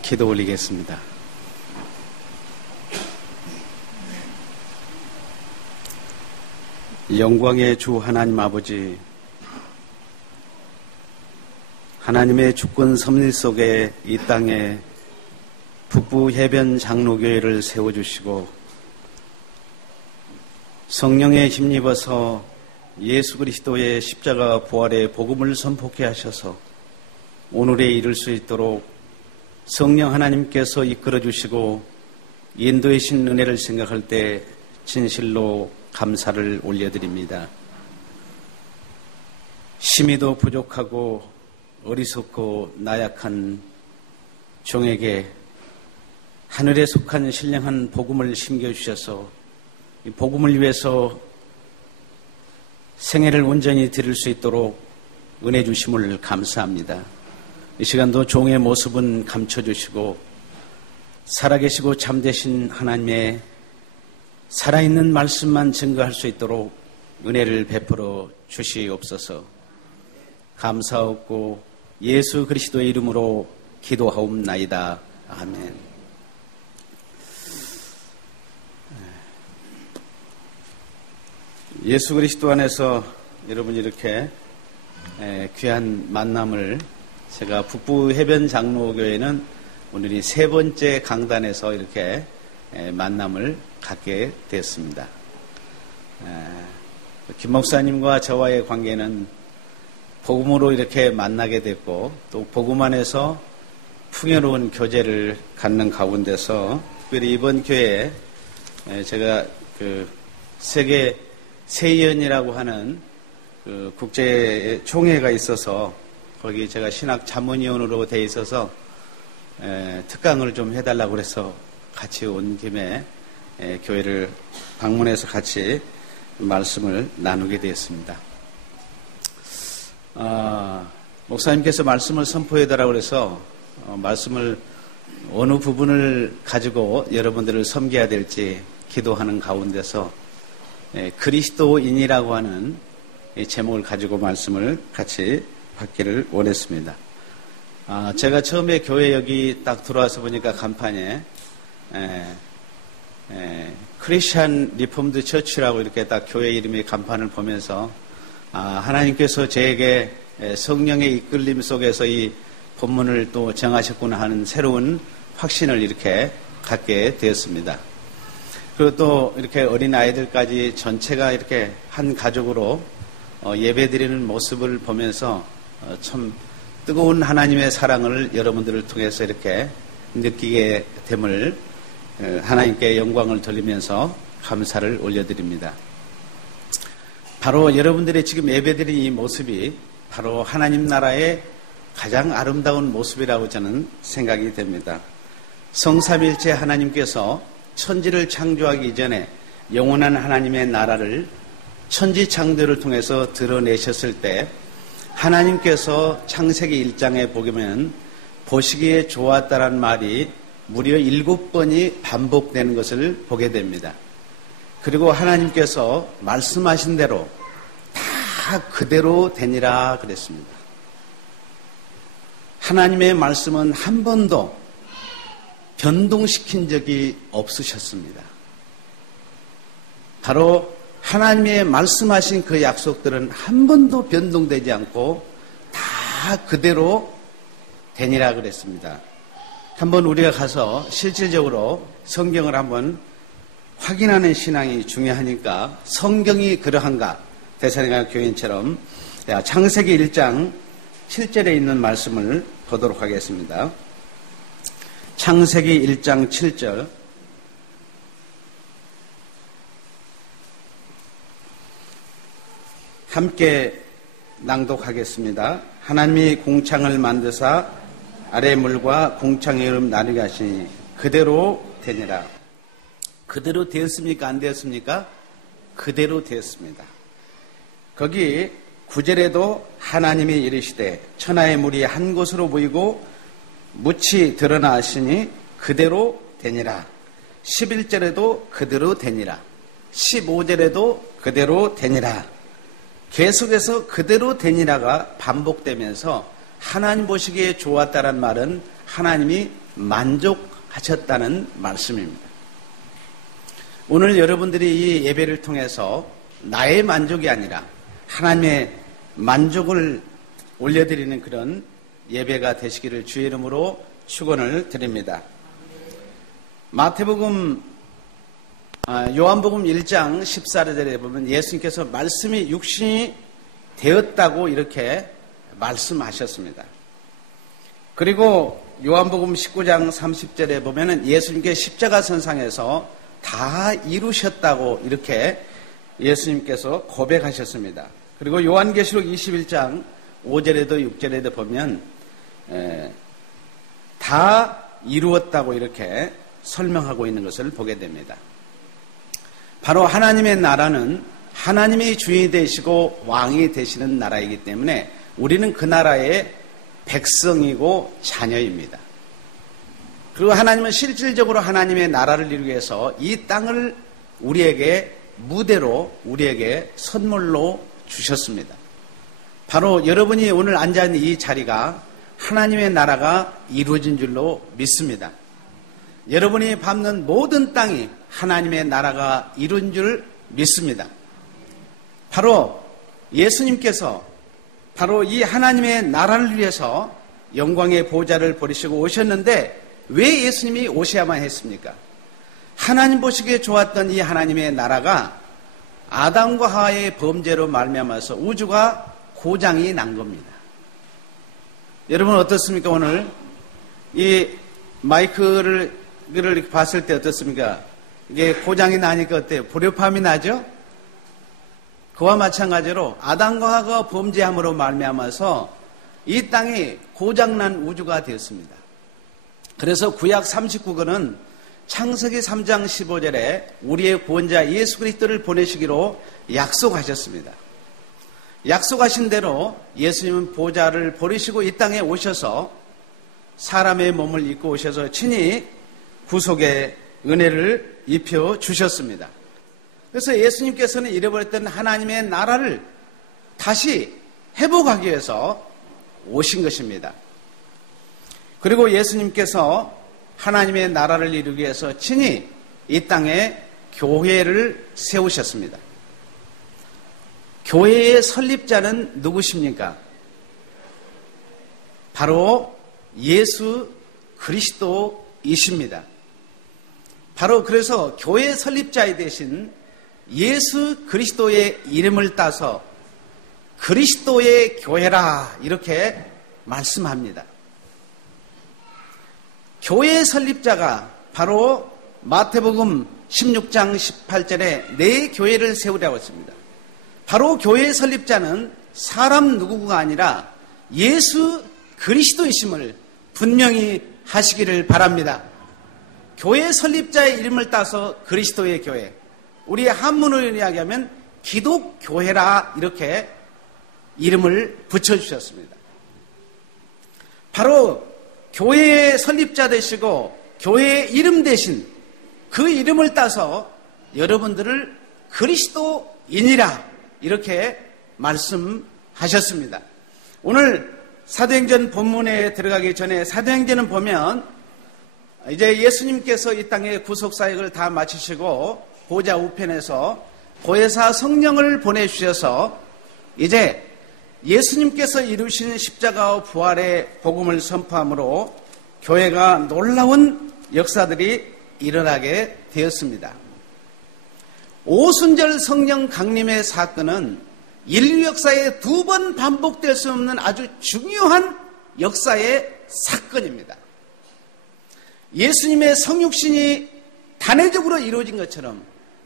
기도 올리겠습니다. 영광의 주 하나님 아버지, 하나님의 주권 섭리 속에 이 땅에 북부 해변 장로교회를 세워주시고 성령에 힘입어서 예수 그리스도의 십자가 부활의 복음을 선포케 하셔서 오늘에 이를 수 있도록 성령 하나님께서 이끌어 주시고 인도의 신 은혜를 생각할 때 진실로 감사를 올려드립니다. 심의도 부족하고 어리석고 나약한 종에게 하늘에 속한 신령한 복음을 심겨주셔서 이 복음을 위해서 생애를 온전히 드릴 수 있도록 은혜 주심을 감사합니다. 이 시간도 종의 모습은 감춰주시고 살아계시고 잠되신 하나님의 살아있는 말씀만 증거할 수 있도록 은혜를 베풀어 주시옵소서 감사하고 예수 그리스도의 이름으로 기도하옵나이다. 아멘. 예수 그리스도 안에서 여러분 이렇게 귀한 만남을 제가 북부 해변 장로교회는 오늘이 세 번째 강단에서 이렇게 만남을 갖게 되었습니다. 김 목사님과 저와의 관계는 복음으로 이렇게 만나게 됐고 또 복음 안에서 풍요로운 교제를 갖는 가운데서 특별히 이번 교회에 제가 그 세계 세연이라고 하는 그 국제 총회가 있어서 거기 제가 신학 자문위원으로 돼 있어서 에, 특강을 좀 해달라고 그래서 같이 온 김에 에, 교회를 방문해서 같이 말씀을 나누게 되었습니다. 아, 목사님께서 말씀을 선포해달라고 그래서 어, 말씀을 어느 부분을 가지고 여러분들을 섬겨야 될지 기도하는 가운데서 에, 그리스도인이라고 하는 제목을 가지고 말씀을 같이 받기를 원했습니다. 아, 제가 처음에 교회 여기 딱 들어와서 보니까 간판에 크리스천 리폼드 처치라고 이렇게 딱 교회 이름의 간판을 보면서 아, 하나님께서 저에게 성령의 이끌림 속에서 이 본문을 또 정하셨구나 하는 새로운 확신을 이렇게 갖게 되었습니다. 그리고 또 이렇게 어린 아이들까지 전체가 이렇게 한 가족으로 어, 예배 드리는 모습을 보면서 어, 참 뜨거운 하나님의 사랑을 여러분들을 통해서 이렇게 느끼게 됨을 어, 하나님께 영광을 돌리면서 감사를 올려드립니다. 바로 여러분들의 지금 예배드린 이 모습이 바로 하나님 나라의 가장 아름다운 모습이라고 저는 생각이 됩니다. 성삼일체 하나님께서 천지를 창조하기 이전에 영원한 하나님의 나라를 천지 창조를 통해서 드러내셨을 때 하나님께서 창세기 1장에 보면 보시기에 좋았다란 말이 무려 일곱 번이 반복되는 것을 보게 됩니다. 그리고 하나님께서 말씀하신 대로 다 그대로 되니라 그랬습니다. 하나님의 말씀은 한 번도 변동시킨 적이 없으셨습니다. 바로 하나님의 말씀하신 그 약속들은 한 번도 변동되지 않고 다 그대로 되니라 그랬습니다. 한번 우리가 가서 실질적으로 성경을 한번 확인하는 신앙이 중요하니까 성경이 그러한가 대사리가 교인처럼 창세기 1장 7절에 있는 말씀을 보도록 하겠습니다. 창세기 1장 7절 함께 낭독하겠습니다. 하나님이 공창을 만드사 아래 물과 공창의 이름 나누게 하시니 그대로 되니라. 그대로 되었습니까? 안 되었습니까? 그대로 되었습니다. 거기 구절에도 하나님이 이르시되 천하의 물이 한 곳으로 보이고 묻이 드러나 하시니 그대로 되니라. 11절에도 그대로 되니라. 15절에도 그대로 되니라. 계속해서 그대로 되니라가 반복되면서 하나님 보시기에 좋았다란 말은 하나님이 만족하셨다는 말씀입니다. 오늘 여러분들이 이 예배를 통해서 나의 만족이 아니라 하나님의 만족을 올려드리는 그런 예배가 되시기를 주의 이름으로 축원을 드립니다. 마태복음 아, 요한복음 1장 14절에 보면 예수님께서 말씀이 육신이 되었다고 이렇게 말씀하셨습니다. 그리고 요한복음 19장 30절에 보면은 예수님께 십자가 선상에서 다 이루셨다고 이렇게 예수님께서 고백하셨습니다. 그리고 요한계시록 21장 5절에도 6절에도 보면 다 이루었다고 이렇게 설명하고 있는 것을 보게 됩니다. 바로 하나님의 나라는 하나님이 주인이 되시고 왕이 되시는 나라이기 때문에 우리는 그 나라의 백성이고 자녀입니다. 그리고 하나님은 실질적으로 하나님의 나라를 이루기 위해서 이 땅을 우리에게 무대로 우리에게 선물로 주셨습니다. 바로 여러분이 오늘 앉아 있는 이 자리가 하나님의 나라가 이루어진 줄로 믿습니다. 여러분이 밟는 모든 땅이 하나님의 나라가 이룬 줄 믿습니다. 바로 예수님께서 바로 이 하나님의 나라를 위해서 영광의 보좌를 버리시고 오셨는데 왜 예수님이 오셔야만 했습니까? 하나님 보시기에 좋았던 이 하나님의 나라가 아담과 하와의 범죄로 말미암아서 우주가 고장이 난 겁니다. 여러분 어떻습니까 오늘 이 마이크를 봤을 때 어떻습니까? 이게 고장이 나니까 어때요? 불협함이 나죠? 그와 마찬가지로 아담과 하가 범죄함으로 말미암아서 이 땅이 고장난 우주가 되었습니다. 그래서 구약 39권은 창세기 3장 15절에 우리의 구원자 예수 그리스도를 보내시기로 약속하셨습니다. 약속하신 대로 예수님은 보좌를 버리시고 이 땅에 오셔서 사람의 몸을 입고 오셔서 친히 구속의 은혜를 입혀 주셨습니다. 그래서 예수님께서는 잃어버렸던 하나님의 나라를 다시 회복하기 위해서 오신 것입니다. 그리고 예수님께서 하나님의 나라를 이루기 위해서 친히 이 땅에 교회를 세우셨습니다. 교회의 설립자는 누구십니까? 바로 예수 그리스도이십니다. 바로 그래서 교회 설립자에 대신 예수 그리스도의 이름을 따서 그리스도의 교회라 이렇게 말씀합니다. 교회 설립자가 바로 마태복음 16장 18절에 내 교회를 세우라고 했습니다. 바로 교회 설립자는 사람 누구가 아니라 예수 그리스도이심을 분명히 하시기를 바랍니다. 교회 설립자의 이름을 따서 그리스도의 교회. 우리 한문으로 이야기하면 기독교회라 이렇게 이름을 붙여주셨습니다. 바로 교회의 설립자 되시고 교회의 이름 대신 그 이름을 따서 여러분들을 그리스도인이라 이렇게 말씀하셨습니다. 오늘 사도행전 본문에 들어가기 전에 사도행전은 보면 이제 예수님께서 이 땅에 구속 사역을 다 마치시고 보좌 우편에서 보혜사 성령을 보내주셔서 이제 예수님께서 이루신 십자가와 부활의 복음을 선포함으로 교회가 놀라운 역사들이 일어나게 되었습니다. 오순절 성령 강림의 사건은 인류 역사에 두 번 반복될 수 없는 아주 중요한 역사의 사건입니다. 예수님의 성육신이 단회적으로 이루어진 것처럼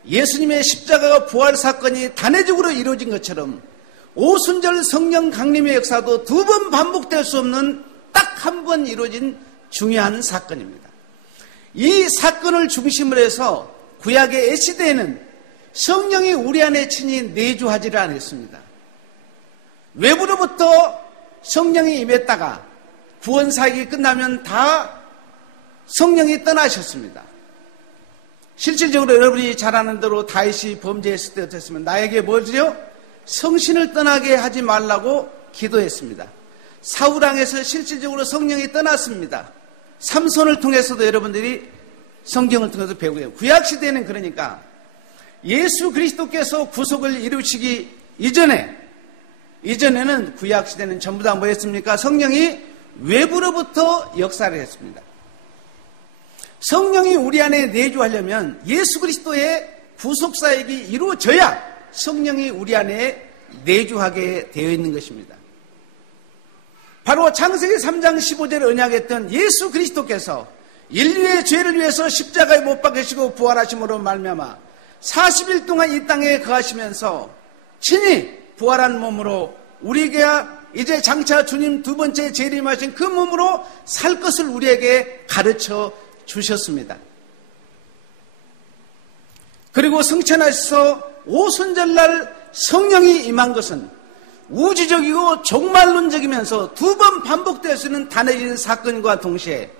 예수님의 십자가가 부활 사건이 단회적으로 이루어진 것처럼 오순절 성령 강림의 역사도 두 번 반복될 수 없는 딱 한 번 이루어진 중요한 사건입니다. 이 사건을 중심으로 해서 구약의 애시대에는 성령이 우리 안에 친히 내주하지를 않았습니다. 외부로부터 성령이 임했다가 구원 사역이 끝나면 다 성령이 떠나셨습니다. 실질적으로 여러분이 잘 아는 대로 다윗이 범죄했을 때 어땠으면 나에게 뭐죠? 성신을 떠나게 하지 말라고 기도했습니다. 사우랑에서 실질적으로 성령이 떠났습니다. 삼손을 통해서도 여러분들이 성경을 통해서 배우게 돼요. 구약 시대는 그러니까 예수 그리스도께서 구속을 이루시기 이전에 이전에는 구약 시대는 전부 다 뭐였습니까? 성령이 외부로부터 역사를 했습니다. 성령이 우리 안에 내주하려면 예수 그리스도의 구속 사역이 이루어져야 성령이 우리 안에 내주하게 되어 있는 것입니다. 바로 창세기 3장 15절 언약했던 예수 그리스도께서 인류의 죄를 위해서 십자가에 못 박으시고 부활하심으로 말미암아 40일 동안 이 땅에 거하시면서 친히 부활한 몸으로 우리에게 이제 장차 주님 두 번째 재림하신 그 몸으로 살 것을 우리에게 가르쳐 주셨습니다. 그리고 성천하셔서 오순절날 성령이 임한 것은 우주적이고 종말론적이면서 두 번 반복될 수 있는 단어진 사건과 동시에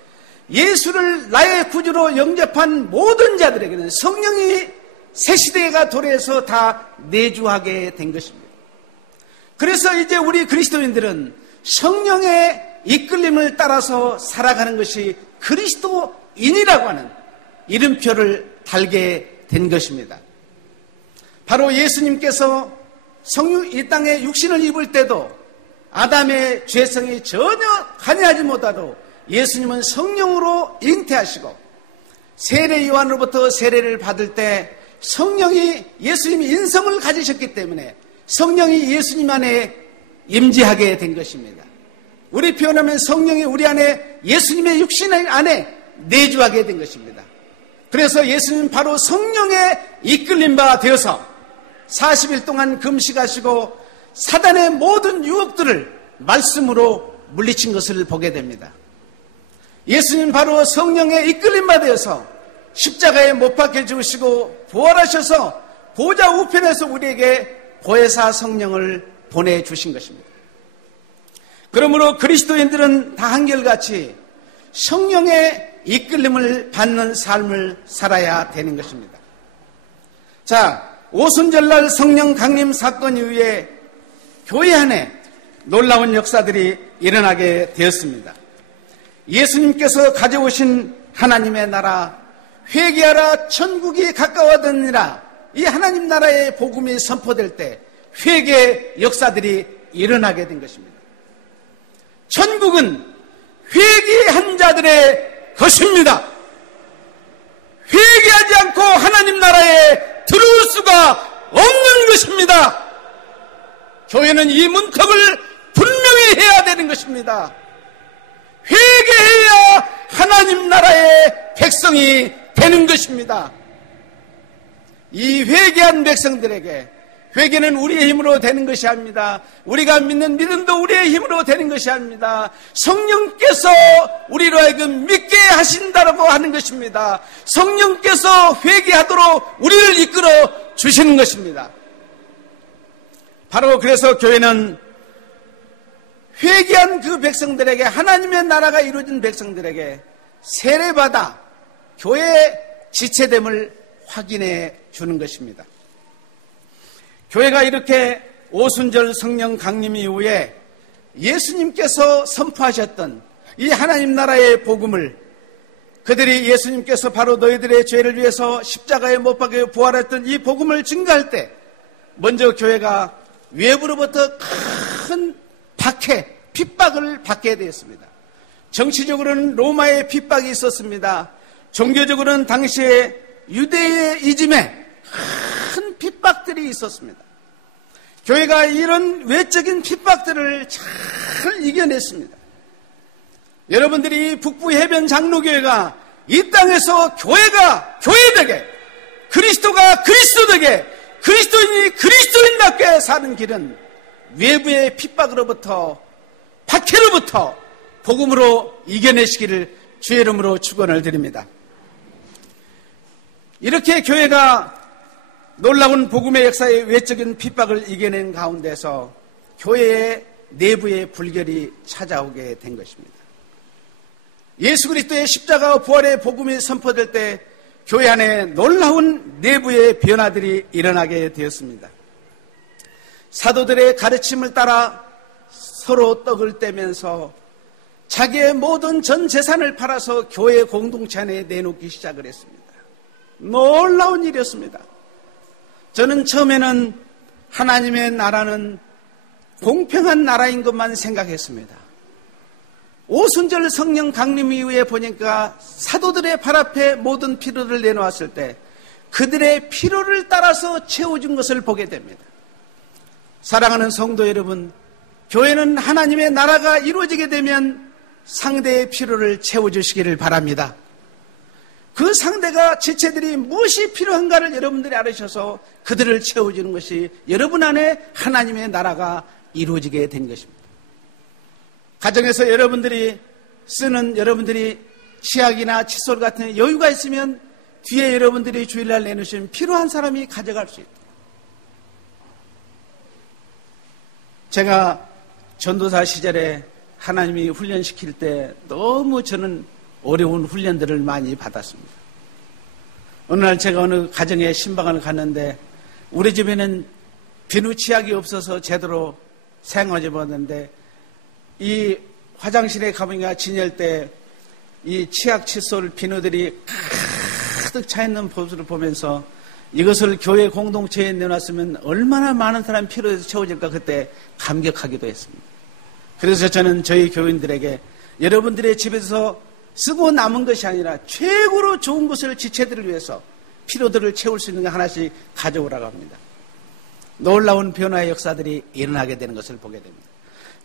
예수를 나의 구주로 영접한 모든 자들에게는 성령이 새 시대가 도래해서 다 내주하게 된 것입니다. 그래서 이제 우리 그리스도인들은 성령의 이끌림을 따라서 살아가는 것이 그리스도 인이라고 하는 이름표를 달게 된 것입니다. 바로 예수님께서 성유 이 땅에 육신을 입을 때도 아담의 죄성이 전혀 관여하지 못하도 예수님은 성령으로 잉태하시고 세례 요한으로부터 세례를 받을 때 성령이 예수님이 인성을 가지셨기 때문에 성령이 예수님 안에 임재하게 된 것입니다. 우리 표현하면 성령이 우리 안에 예수님의 육신 안에 내주하게 된 것입니다. 그래서 예수님 바로 성령의 이끌림 바 되어서 40일 동안 금식하시고 사단의 모든 유혹들을 말씀으로 물리친 것을 보게 됩니다. 예수님 바로 성령의 이끌림 받아서 십자가에 못 박혀 죽으시고 부활하셔서 보좌 우편에서 우리에게 보혜사 성령을 보내주신 것입니다. 그러므로 그리스도인들은 다 한결같이 성령의 이끌림을 받는 삶을 살아야 되는 것입니다. 자, 오순절날 성령 강림 사건 이후에 교회 안에 놀라운 역사들이 일어나게 되었습니다. 예수님께서 가져오신 하나님의 나라 회개하라 천국이 가까워졌느니라 이 하나님 나라의 복음이 선포될 때 회개 역사들이 일어나게 된 것입니다. 천국은 회개한 자들의 것입니다. 회개하지 않고 하나님 나라에 들어올 수가 없는 것입니다. 교회는 이 문턱을 분명히 해야 되는 것입니다. 회개해야 하나님 나라의 백성이 되는 것입니다. 이 회개한 백성들에게 회개는 우리의 힘으로 되는 것이 아닙니다. 우리가 믿는 믿음도 우리의 힘으로 되는 것이 아닙니다. 성령께서 우리로 하여금 믿게 하신다라고 하는 것입니다. 성령께서 회개하도록 우리를 이끌어 주시는 것입니다. 바로 그래서 교회는 회개한 그 백성들에게 하나님의 나라가 이루어진 백성들에게 세례받아 교회의 지체됨을 확인해 주는 것입니다. 교회가 이렇게 오순절 성령 강림 이후에 예수님께서 선포하셨던 이 하나님 나라의 복음을 그들이 예수님께서 바로 너희들의 죄를 위해서 십자가에 못 박여 부활했던 이 복음을 증가할 때 먼저 교회가 외부로부터 큰 박해, 핍박을 받게 되었습니다. 정치적으로는 로마의 핍박이 있었습니다. 종교적으로는 당시에 유대의 이즘에 큰 핍박들이 있었습니다. 교회가 이런 외적인 핍박들을 잘 이겨냈습니다. 여러분들이 북부 해변 장로교회가 이 땅에서 교회가 교회되게 그리스도가 그리스도되게 그리스도인이 그리스도인답게 사는 길은 외부의 핍박으로부터 박해로부터 복음으로 이겨내시기를 주의 이름으로 축원을 드립니다. 이렇게 교회가 놀라운 복음의 역사의 외적인 핍박을 이겨낸 가운데서 교회의 내부의 불결이 찾아오게 된 것입니다. 예수 그리스도의 십자가와 부활의 복음이 선포될 때 교회 안에 놀라운 내부의 변화들이 일어나게 되었습니다. 사도들의 가르침을 따라 서로 떡을 떼면서 자기의 모든 전 재산을 팔아서 교회 공동체 안에 내놓기 시작을 했습니다. 놀라운 일이었습니다. 저는 처음에는 하나님의 나라는 공평한 나라인 것만 생각했습니다. 오순절 성령 강림 이후에 보니까 사도들의 발 앞에 모든 필요를 내놓았을 때 그들의 필요를 따라서 채워준 것을 보게 됩니다. 사랑하는 성도 여러분, 교회는 하나님의 나라가 이루어지게 되면 상대의 필요를 채워주시기를 바랍니다. 그 상대가 지체들이 무엇이 필요한가를 여러분들이 알으셔서 그들을 채워주는 것이 여러분 안에 하나님의 나라가 이루어지게 된 것입니다. 가정에서 여러분들이 쓰는 여러분들이 치약이나 칫솔 같은 여유가 있으면 뒤에 여러분들이 주일날 내놓으시면 필요한 사람이 가져갈 수 있다. 제가 전도사 시절에 하나님이 훈련시킬 때 너무 저는 어려운 훈련들을 많이 받았습니다. 어느 날 제가 어느 가정에 신방을 갔는데 우리 집에는 비누 치약이 없어서 제대로 사용하지 못했는데 이 화장실에 가보니까 때이 치약 칫솔 비누들이 가득 차 있는 모습을 보면서 이것을 교회 공동체에 내놨으면 얼마나 많은 사람이 필요해서 채워질까 그때 감격하기도 했습니다. 그래서 저는 저희 교인들에게 여러분들의 집에서 쓰고 남은 것이 아니라 최고로 좋은 것을 지체들을 위해서 필요들을 채울 수 있는 게 하나씩 가져오라고 합니다. 놀라운 변화의 역사들이 일어나게 되는 것을 보게 됩니다.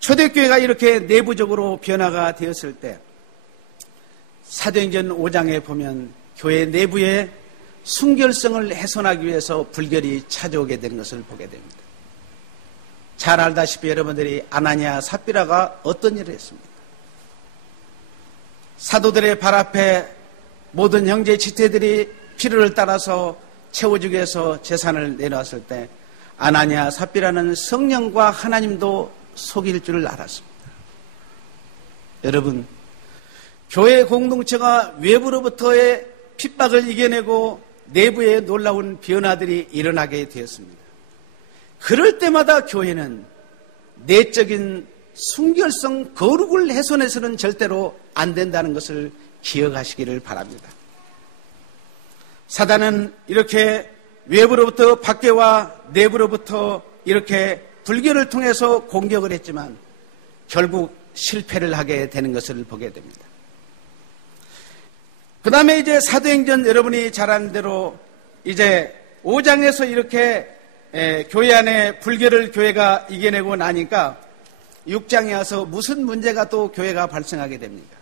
초대교회가 이렇게 내부적으로 변화가 되었을 때 사도행전 5장에 보면 교회 내부에 순결성을 훼손하기 위해서 불결이 찾아오게 되는 것을 보게 됩니다. 잘 알다시피 여러분들이 아나니아 삽비라가 어떤 일을 했습니까? 사도들의 발 앞에 모든 형제 지태들이 필요를 따라서 채워주기 위해서 재산을 내놓았을 때 아나니아 삽비라는 성령과 하나님도 속일 줄을 알았습니다. 여러분, 교회 공동체가 외부로부터의 핍박을 이겨내고 내부에 놀라운 변화들이 일어나게 되었습니다. 그럴 때마다 교회는 내적인 순결성, 거룩을 훼손해서는 절대로 안 된다는 것을 기억하시기를 바랍니다. 사단은 이렇게 외부로부터 밖에와 내부로부터 이렇게 불교를 통해서 공격을 했지만 결국 실패를 하게 되는 것을 보게 됩니다. 그 다음에 이제 사도행전 여러분이 잘 아는 대로 이제 5장에서 이렇게 교회 안에 불교를 교회가 이겨내고 나니까 6장에 와서 무슨 문제가 또 교회가 발생하게 됩니까?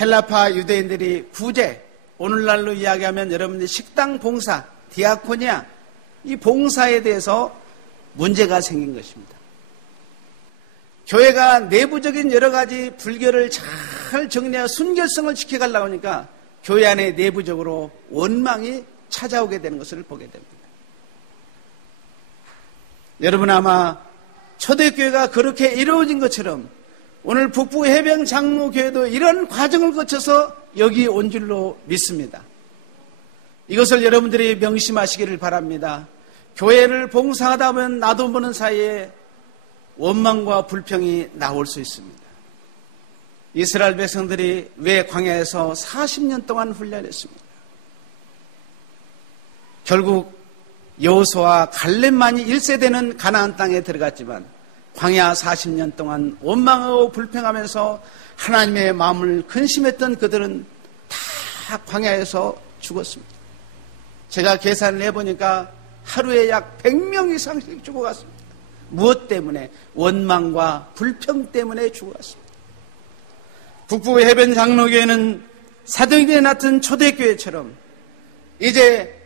헬라파 유대인들이 구제, 오늘날로 이야기하면 여러분들 식당 봉사, 디아코니아, 이 봉사에 대해서 문제가 생긴 것입니다. 교회가 내부적인 여러 가지 불교를 잘 정리하고 순결성을 지켜가려고 하니까 교회 안에 내부적으로 원망이 찾아오게 되는 것을 보게 됩니다. 여러분 아마 초대교회가 그렇게 이루어진 것처럼 오늘 북부 해병 장로교회도 이런 과정을 거쳐서 여기 온 줄로 믿습니다. 이것을 여러분들이 명심하시기를 바랍니다. 교회를 봉사하다 보면 나도 모르는 사이에 원망과 불평이 나올 수 있습니다. 이스라엘 백성들이 왜 광야에서 40년 동안 훈련했습니다. 결국 여호수와 갈렙만이 1세대는 가나안 땅에 들어갔지만 광야 40년 동안 원망하고 불평하면서 하나님의 마음을 근심했던 그들은 다 광야에서 죽었습니다. 제가 계산을 해보니까 하루에 약 100명 이상씩 죽어갔습니다. 무엇 때문에? 원망과 불평 때문에 죽어갔습니다. 북부 해변 장로교회는 사도행전에 나타난 초대교회처럼 이제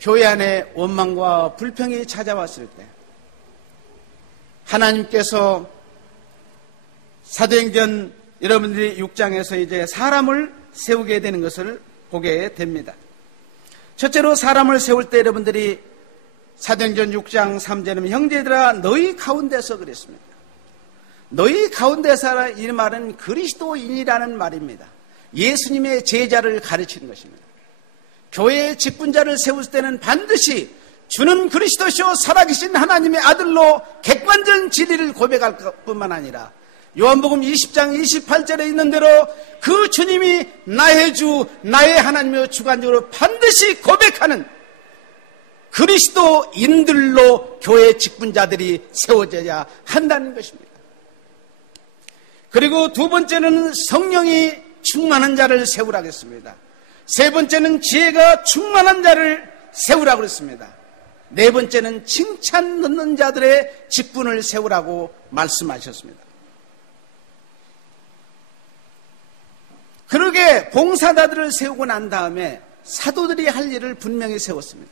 교회 안에 원망과 불평이 찾아왔을 때 하나님께서 사도행전 여러분들이 6장에서 이제 사람을 세우게 되는 것을 보게 됩니다. 첫째로 사람을 세울 때 여러분들이 사도행전 6장 3절은 형제들아 너희 가운데서 그랬습니다. 너희 가운데서 이 말은 그리스도인이라는 말입니다. 예수님의 제자를 가르치는 것입니다. 교회의 직분자를 세울 때는 반드시 주는 그리스도시요 살아계신 하나님의 아들로 객관적 진리를 고백할 뿐만 아니라 요한복음 20장 28절에 있는 대로 그 주님이 나의 주, 나의 하나님이요 주관적으로 반드시 고백하는 그리스도인들로 교회 직분자들이 세워져야 한다는 것입니다. 그리고 두 번째는 성령이 충만한 자를 세우라고 했습니다. 세 번째는 지혜가 충만한 자를 세우라고 했습니다. 네 번째는 칭찬 넣는 자들의 직분을 세우라고 말씀하셨습니다. 그러게 봉사자들을 세우고 난 다음에 사도들이 할 일을 분명히 세웠습니다.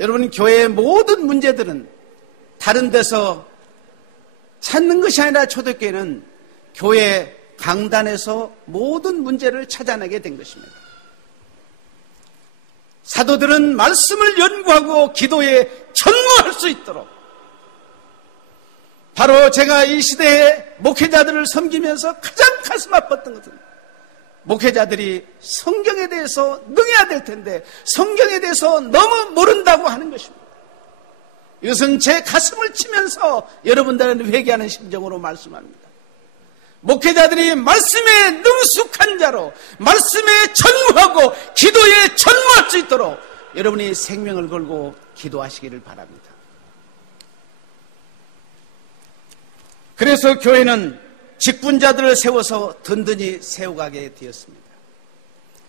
여러분 교회의 모든 문제들은 다른 데서 찾는 것이 아니라 초대교회는 교회 강단에서 모든 문제를 찾아내게 된 것입니다. 사도들은 말씀을 연구하고 기도에 전무할 수 있도록 바로 제가 이 시대에 목회자들을 섬기면서 가장 가슴 아팠던 것은 목회자들이 성경에 대해서 능해야 될 텐데 성경에 대해서 너무 모른다고 하는 것입니다. 이것은 제 가슴을 치면서 여러분들은 회개하는 심정으로 말씀합니다. 목회자들이 말씀에 능숙한 자로 말씀에 전무하고 기도에 전무할 수 있도록 여러분이 생명을 걸고 기도하시기를 바랍니다. 그래서 교회는 직분자들을 세워서 든든히 세워가게 되었습니다.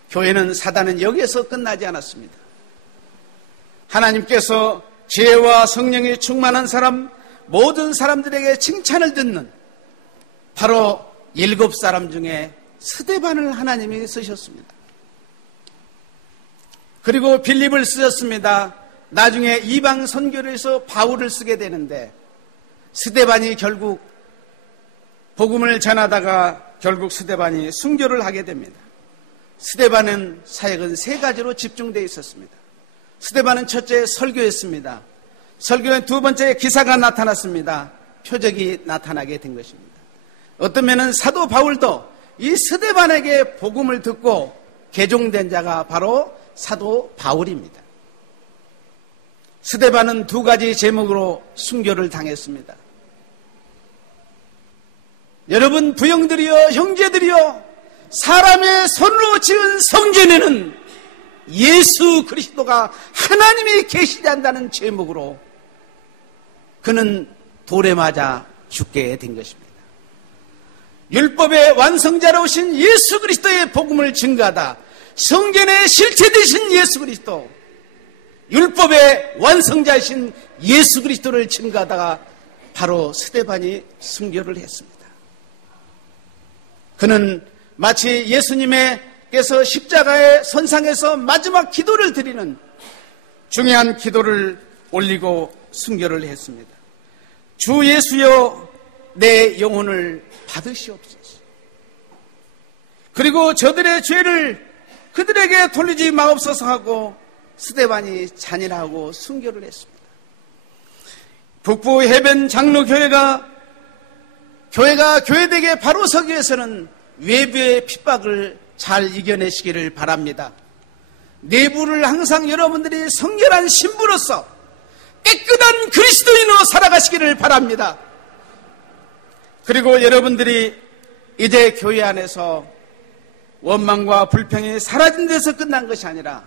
교회는 사단은 여기에서 끝나지 않았습니다. 하나님께서 지혜와 성령이 충만한 사람, 모든 사람들에게 칭찬을 듣는 바로 일곱 사람 중에 스데반을 하나님이 쓰셨습니다. 그리고 빌립을 쓰셨습니다. 나중에 이방 선교를 해서 바울을 쓰게 되는데 스데반이 결국 복음을 전하다가 결국 스데반이 순교를 하게 됩니다. 스데반은 사역은 세 가지로 집중되어 있었습니다. 스데반은 첫째 설교했습니다. 설교의 두 번째 기사가 나타났습니다. 표적이 나타나게 된 것입니다. 어떤 면은 사도 바울도 이 스데반에게 복음을 듣고 개종된 자가 바로 사도 바울입니다. 스데반은 두 가지 제목으로 순교를 당했습니다. 여러분 부영들이여 형제들이여 사람의 손으로 지은 성전에는 예수 그리스도가 하나님이 계시지 않다는 제목으로 그는 돌에 맞아 죽게 된 것입니다. 율법의 완성자로 오신 예수 그리스도의 복음을 증가하다 성전의 실체 되신 예수 그리스도 율법의 완성자이신 예수 그리스도를 증가하다가 바로 스테반이 순교를 했습니다. 그는 마치 예수님께서 십자가의 선상에서 마지막 기도를 드리는 중요한 기도를 올리고 순교를 했습니다. 주 예수여 내 영혼을 받으시옵소서. 그리고 저들의 죄를 그들에게 돌리지 마옵소서 하고 스데반이 잔인하고 순교를 했습니다. 북부 해변 장로교회가 교회가 교회되게 바로 서기 위해서는 외부의 핍박을 잘 이겨내시기를 바랍니다. 내부를 항상 여러분들이 성결한 신부로서 깨끗한 그리스도인으로 살아가시기를 바랍니다. 그리고 여러분들이 이제 교회 안에서 원망과 불평이 사라진 데서 끝난 것이 아니라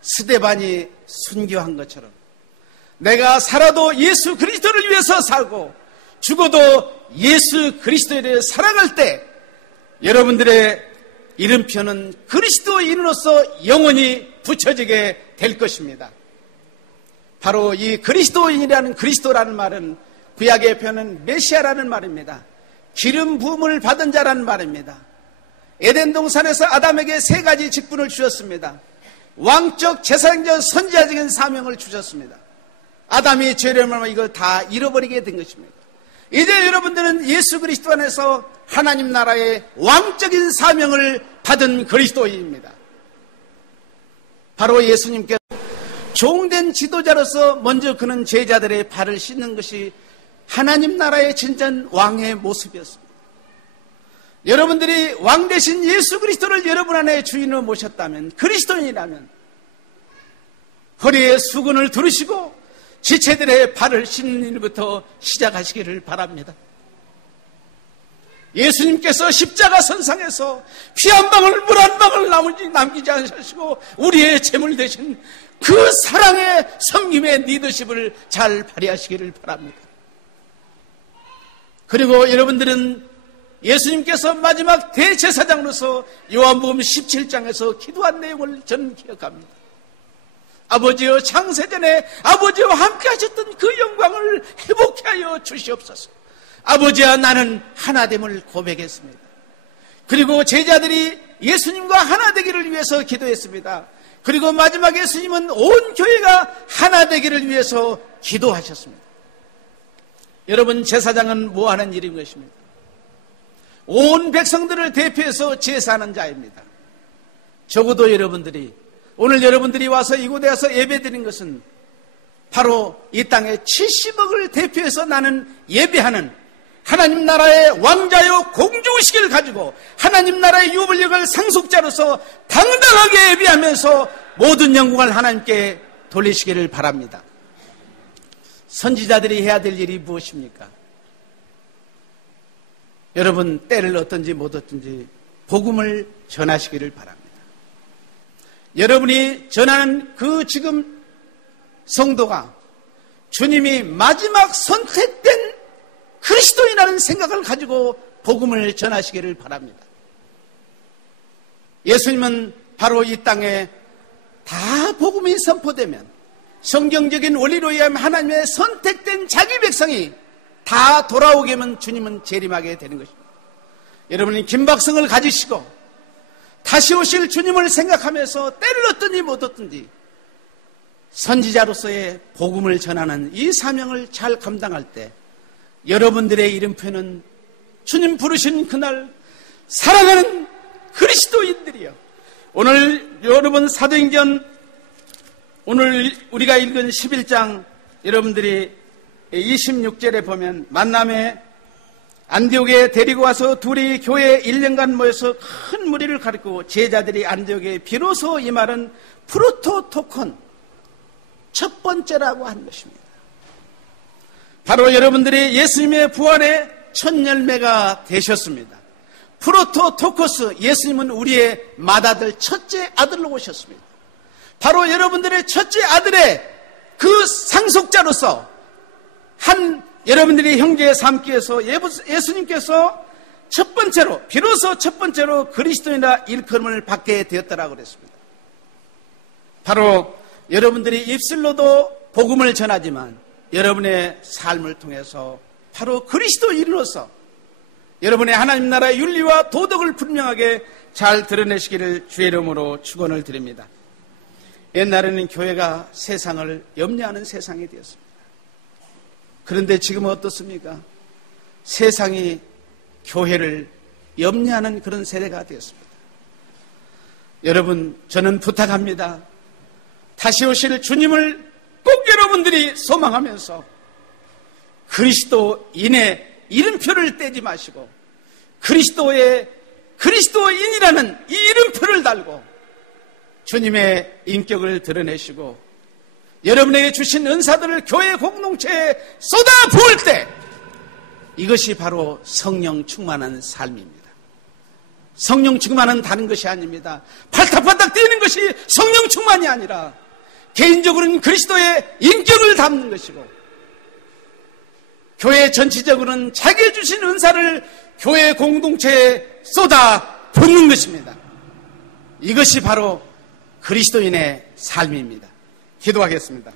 스데반이 순교한 것처럼 내가 살아도 예수 그리스도를 위해서 살고 죽어도 예수 대해 살아갈 때 여러분들의 이름표는 그리스도인으로서 영원히 붙여지게 될 것입니다. 바로 이 그리스도인이라는 그리스도라는 말은 구약의 표현은 메시아라는 말입니다. 기름 부음을 받은 자라는 말입니다. 에덴 동산에서 아담에게 세 가지 직분을 주셨습니다. 왕적 재상적 선지자적인 사명을 주셨습니다. 아담이 죄를 하면 이걸 다 잃어버리게 된 것입니다. 이제 여러분들은 예수 그리스도 안에서 하나님 나라의 왕적인 사명을 받은 그리스도인입니다. 바로 예수님께서 종된 지도자로서 먼저 그는 제자들의 발을 씻는 것이 하나님 나라의 진전 왕의 모습이었습니다. 여러분들이 왕 대신 예수 그리스도를 여러분 안에 주인으로 모셨다면 그리스도인이라면 허리에 수건을 두르시고 지체들의 발을 씻는 일부터 시작하시기를 바랍니다. 예수님께서 십자가 선상에서 피 한 방울, 물 한 방울 남기지 않으시고 우리의 재물 대신 그 사랑의 섬김의 리더십을 잘 발휘하시기를 바랍니다. 그리고 여러분들은 예수님께서 마지막 대제사장으로서 요한복음 17장에서 기도한 내용을 저는 기억합니다. 아버지여 창세전에 아버지와 함께 하셨던 그 영광을 회복해 하여 주시옵소서. 아버지와 나는 하나됨을 고백했습니다. 그리고 제자들이 예수님과 하나 되기를 위해서 기도했습니다. 그리고 마지막 예수님은 온 교회가 하나 되기를 위해서 기도하셨습니다. 여러분 제사장은 뭐 하는 일인 것입니까? 온 백성들을 대표해서 제사하는 자입니다. 적어도 여러분들이 오늘 여러분들이 와서 이곳에 와서 예배드린 것은 바로 이 땅에 70억을 대표해서 나는 예배하는 하나님 나라의 왕자요 공주의식을 가지고 하나님 나라의 유불력을 상속자로서 당당하게 예비하면서 모든 영광을 하나님께 돌리시기를 바랍니다. 선지자들이 해야 될 일이 무엇입니까? 여러분 때를 어떤지 못 어떤지 복음을 전하시기를 바랍니다. 여러분이 전하는 그 지금 성도가 주님이 마지막 선택된 그리스도인이라는 생각을 가지고 복음을 전하시기를 바랍니다. 예수님은 바로 이 땅에 다 복음이 선포되면 성경적인 원리로 의하면 하나님의 선택된 자기 백성이 다 돌아오게 하면 주님은 재림하게 되는 것입니다. 여러분이 김박성을 가지시고 다시 오실 주님을 생각하면서 때를 얻든지 못 얻든지 선지자로서의 복음을 전하는 이 사명을 잘 감당할 때 여러분들의 이름표는 주님 부르신 그날 사랑하는 그리스도인들이요. 오늘 여러분 사도행전 오늘 우리가 읽은 11장 여러분들이 26절에 보면 만남에 안디옥에 데리고 와서 둘이 교회 1년간 모여서 큰 무리를 가르치고 제자들이 안디옥에 비로소 이 말은 프로토토콘 첫 번째라고 하는 것입니다. 바로 여러분들이 예수님의 부활의 첫 열매가 되셨습니다. 프로토토코스 예수님은 우리의 맏아들 첫째 아들로 오셨습니다. 바로 여러분들의 첫째 아들의 그 상속자로서 한 여러분들이 형제의 삶기에서 예수님께서 첫 번째로 비로소 첫 번째로 그리스도인이나 일컬음을 받게 되었다라고 그랬습니다. 바로 여러분들이 입술로도 복음을 전하지만 여러분의 삶을 통해서 바로 그리스도인으로서 여러분의 하나님 나라의 윤리와 도덕을 분명하게 잘 드러내시기를 주의 이름으로 축원을 드립니다. 옛날에는 교회가 세상을 염려하는 세상이 되었습니다. 그런데 지금은 어떻습니까? 세상이 교회를 염려하는 그런 세대가 되었습니다. 여러분, 저는 부탁합니다. 다시 오실 주님을 꼭 여러분들이 소망하면서 그리스도인의 이름표를 떼지 마시고 그리스도의 그리스도인이라는 이 이름표를 달고 주님의 인격을 드러내시고 여러분에게 주신 은사들을 교회 공동체에 쏟아 부을 때 이것이 바로 성령 충만한 삶입니다. 성령 충만은 다른 것이 아닙니다. 팔딱팔딱 뛰는 것이 성령 충만이 아니라 개인적으로는 그리스도의 인격을 담는 것이고 교회 전체적으로는 자기에 주신 은사를 교회 공동체에 쏟아 붓는 것입니다. 이것이 바로 그리스도인의 삶입니다. 기도하겠습니다.